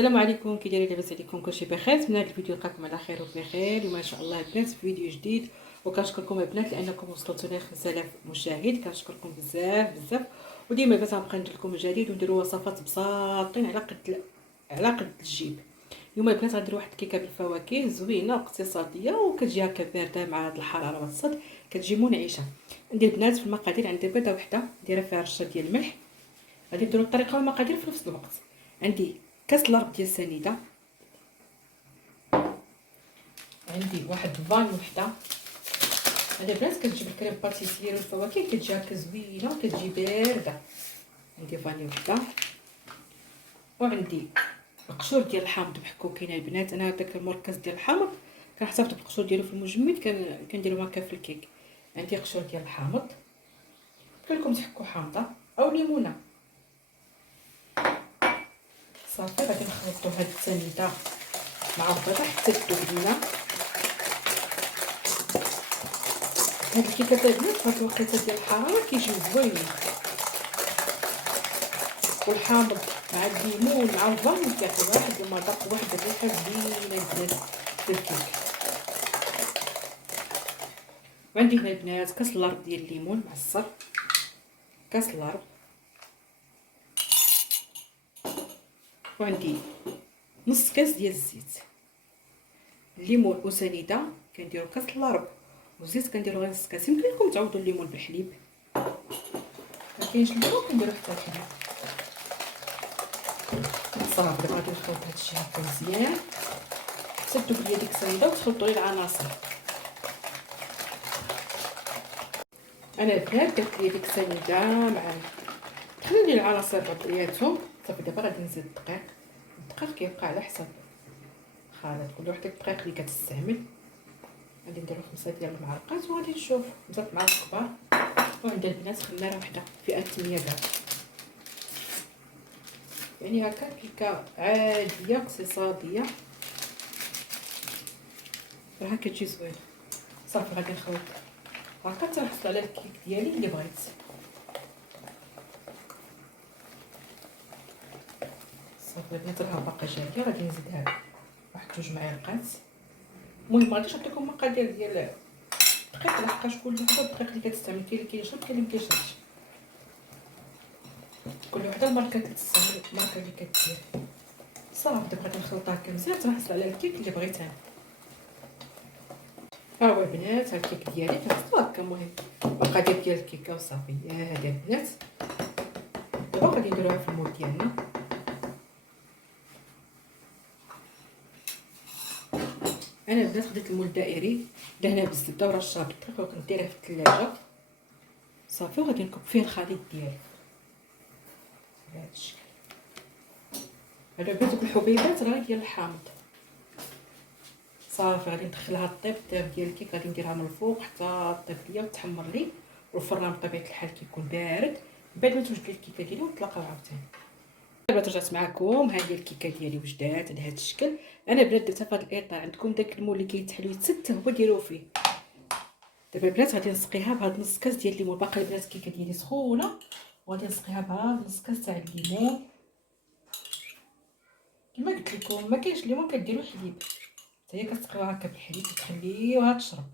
السلام عليكم، كي دايرين؟ لاباس عليكم؟ كلشي بخير؟ نتمنى هذا الفيديو يلقاكم على خير وبخير وما شاء الله البنات في فيديو جديد. وكنشكركم البنات لانكم وصلتونا 5000 مشاهد، كنشكركم بزاف بزاف. وديما باش غنبقى ندير لكم الجديد ونديروا وصفات بساطين على قد الجيب. اليوم البنات غندير واحد الكيكه بالفواكه زوينه واقتصاديه وكتجي هكا بارده مع هاد الحراره والصد، كتجي منعشه. ندير البنات في المقادير: عندي بيضه وحده نديرها فيها رشه ديال الملح. غادي نديروا الطريقه والمقادير في نفس الوقت. عندي كاس الربع ديال السنيده، عندي واحد فاني وحده. هذا البنات كتجيب الكريم باتيسير والفواكه كتجي هكا زوينه وكتجي بارده. عندي فاني وحده، وعندي القشور ديال الحامض محكوكين البنات. انا داك المركز ديال الحامض كنحتفظ بالقشور ديالو في المجمد، كنديرو هكا في الكيك. عندي قشور ديال الحامض، كلكم تحكوا حامضه او ليمونه. صافي غادي نخلطوا هاد السنيده مع البيضه حتى تذوب لينا. هاد الكيكه البنات في هاد الوقيته ديال الحراره كيجيو زوينين، والحامض مع الليمون مع الفاني كيعطي واحد المذاق واحد الريحه زوينه البنات في الكيك. وعندي هنا البنات كاس الربع ديال الليمون معصر، كاس الربع. وعندي نص كاس ديال الزيت. الليمون وسنيده كنديروا كاس الربع، والزيت كنديروا غير نص كاس. يمكن لكم تعوضوا الليمون بالحليب، ما كاينش الليمون كنديروا حتى الحليب. صافي غادي نخلط هادشي هكا مزيان حتى تذوب ليا ديك السنيده وتخلطوا لي العناصر. انا البنات درت لي ديك السنيده مع دخلوا لي العناصر بطرياتهم. صافي دابا غادي نزيد الدقيق كيبقى على حسب خالد كل وحده الدقيق اللي كتستعمل. غادي نديرو 5 ديال المعلقات وغادي نشوف 5 معالق كبار. وعندي البنات خماره وحده فئه 100 غرام، يعني هكا كيكه عاديه اقتصاديه راه كتجي زوينه. صافي غادي نخلط هكا حتى نحصل على الكيك ديالي اللي بغيت. صافي البنات راه باقا جايه، غادي نزيدها واحد 2 معالق. المهم مغاديش نعطيكم مقادير ديال الدقيق لحقاش كل وحده الدقيق اللي كتستعمل، كاين اللي كيشرب كاين اللي مكيشربش، كل وحده الماركه كتستعمل الماركه اللي كدير. صافي دابا غادي نخلطها هكا مزيان حتى نحصل على الكيك اللي بغيت انا. ها هو البنات الكيك ديالي كنحطو هكا. المهم المقادير ديال الكيكه وصافي. هادي البنات دابا غادي نديروها في المول ديالنا. انا البنات خديت المول الدائري دهناه بالزبده ورشه بالدقيق وكنديرها في الثلاجه. صافي وغادي نكب فيه الخليط ديالي بهذا الشكل. هادو البنات الحبيبات راه ديال الحامض. صافي غادي ندخلها طيب ديال الكيك، غادي نديرها من الفوق حتى طيب ليا وتحمر لي. والفران بطبيعه الحال كيكون بارد. بعد ما توجد لي الكيكه ديالي ونتلاقاو عاوتاني. دابا رجعت معكم، ها هي الكيكه ديالي وجدات على هذا الشكل. انا بنات درتها في هذا الاطار. عندكم داك المول اللي كيتحل ويتست هو ديروه فيه. دابا البنات غادي نسقيها بهاد نص كاس ديال الليمون. باقي البنات الكيكه ديالي سخونه وغادي نسقيها بهاد نص كاس تاع الليمون. كما قلت لكم ما كاينش الليمون كديروا حليب، حتى هي كتسقيوها هكا بالحليب وتخليوها تشرب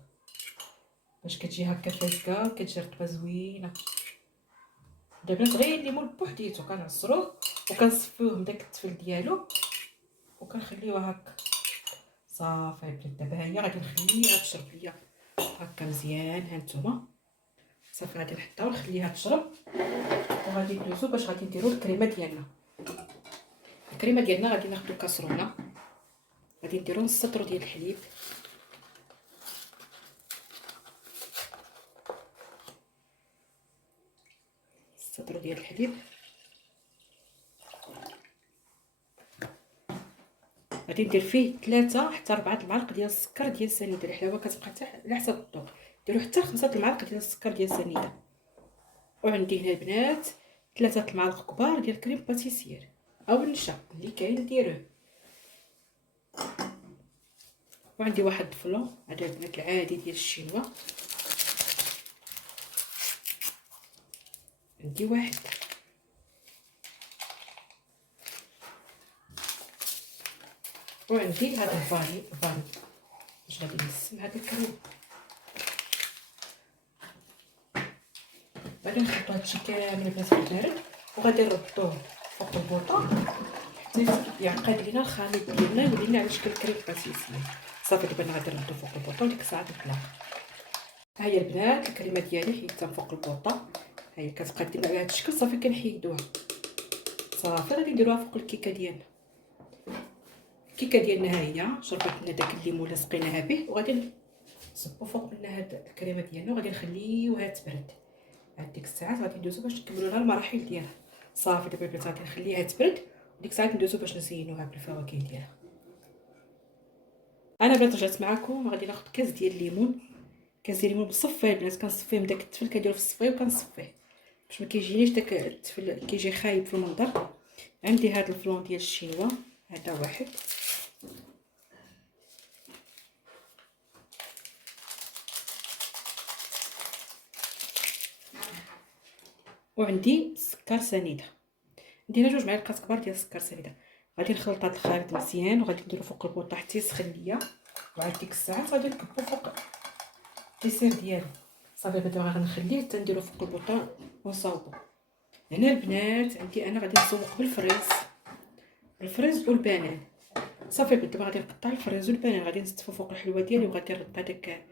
باش كتجي هكا فازكه وكتجي رطبه زوينه. دابا غير الليمون بوحديتو كنعصروه وكنصفيوه من داك التفل ديالو وكنخليوها هكا. صافي البنات دابا هي غادي نخليها تشرب ليا هكا مزيان. ها نتوما صافي غادي نحطها ونخليها تشرب. وغادي ندوزو باش غادي نديرو الكريمه ديالنا. الكريمه ديالنا غادي ناخدو كاسرونه، غادي نديرو نص سطر ديال الحليب، سطر ديال الحليب. غادي ندير فيه 3 حتى 4 المعالق ديال السكر ديال السنيده. الحلاوه كتبقى حتى على حسب الذوق، ديروا حتى 5 المعالق ديال السكر ديال السنيده. وعندي هنا البنات 3 المعالق كبار ديال الكريم باتيسير او النشا اللي كاين ديروه. وعندي واحد الفلون هذا البنات العادي ديال الشينوا، عندي واحد. وعندي هاد الفاني باش غادي نقسم هاد الكريم. غادي نحطو هادشي كامل البنات في البارد وغادي نردوه فوق البوطه حتى يعقد لينا الخليط ديالنا يولي لنا على شكل كريم باتيسير. صافي دابا انا غادي نردو فوق البوطه وديك الساعه نطلق. ها هي البنات الكريمه ديالي حيدتها فوق البوطه، ها هي كتبقى ديما على هاد الشكل. صافي كنحيدوها، صافي غادي نديروها فوق الكيكه ديالنا. الكيكه ديالنا ها هي شربت لنا داك الليمون اللي سقيناها به، وغادي نصبو فوق منها هاد الكريمه ديالنا وغادي نخليوها تبرد. هاد ديك الساعات غادي ندوزو باش نكملوا لها المراحل ديالها. صافي دابا البنات غادي نخليها تبرد وديك الساعات ندوزو باش نزينوها بالفواكه ديالها. انا بغيت رجعت معكم غادي ناخذ كاس ديال الليمون، كاس ديال الليمون مصفيه البنات، كنصفيه من داك التفل كنديرو في الصفيه وكنصفيه باش ما كيجينيش داك التفل كيجي خايب في المنظر. عندي هاد الفلون ديال الشينوا، هذا واحد، وعندي السكر سنيده، عندي هنا 2 معالق كبار ديال السكر سنيده. غادي نخلط هاد الخليط مزيان وغادي نديرو فوق البوطه حتى يسخن ليا، وعاد ديك الساعات غادي نكبو فوق الديسير ديالو. صافي دابا غنخليه حتى نديرو فوق البوطه ونصاوبو. هنا البنات عندي انا غادي نسوق بالفريز والبنان. صافي دابا غادي نقطع الفريز والبنان، غادي نستفو فوق الحلوه ديالي وغادي نرد هذاك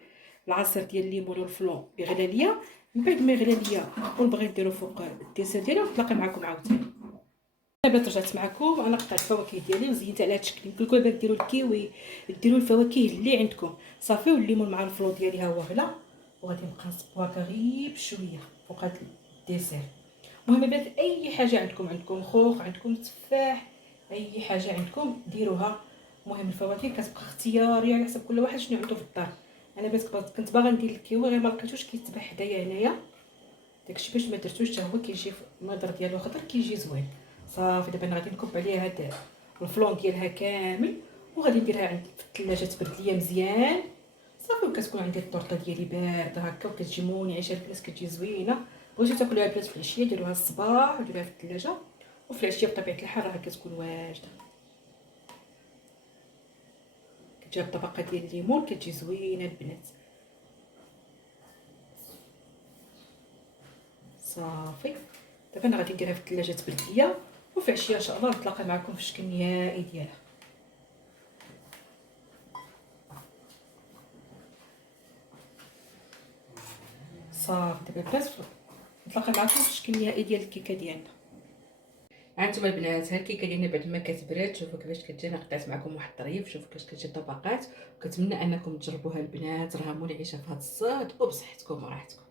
العصير ديال الليمون والفلون يغلى ليا. من بعد ما يغلى ليا ونبغي نديرو فوق الديسير ديالي ونتلاقى معكم عاوتاني. دابا رجعت معكم، انا قطعت الفواكه ديالي وزينت على هذا الشكل. يمكن لكم دابا ديروا الكيوي، ديروا الفواكه اللي عندكم. صافي والليمون مع الفلون ديالي ها هو غلا، وغادي نبقى نصبو هكا غير بشويه فوق هذا الديسير. المهم البنات اي حاجه عندكم خوخ، عندكم تفاح، اي حاجه عندكم ديروها. المهم الفواكه كتبقى اختياريه على حسب كل واحد شنو عنده في الدار. انا كنت باغا ندير الكيوي غير ما لقيتوش كيتباع حدايا هنايا، داكشي باش ما درتوش حتى هو كيجي النظر ديالو خضر كيجي زوين. صافي دابا انا غادي نكب عليها هاد الفلون ديالها كامل وغادي نديرها عندي في الثلاجه تبرد ليا مزيان. صافي وكتكون عندي الطورطه ديالي بارده هكا وكتجي منعشه البنات، كتجي زوينه. بغيتو تاكلوها البنات في العشيه ديروها الصباح وديروها في الثلاجه، وفي العشيه بطبيعه الحال راه كتكون واجده. كتجي الطبقه ديال الليمون كتجي زوينه البنات. صافي دابا انا غادي نديرها في الثلاجه تبرد ليا، وفي عشيه ان شاء الله نتلاقى معكم في الشكل النهائي ديالها. صافي دابا البنات نتلاقى معكم في الشكل النهائي ديال الكيكه ديالنا. هانتوما البنات ها الكيكه ديالنا بعد ما كتبرد، شوفوا كيفاش كتجي. انا قطعت معكم واحد الطريف، شوفوا كيفاش كتجي طبقات. وكنتمنى انكم تجربوها البنات، راها منعشه في هذا الصيد وبصحتكم وراحتكم.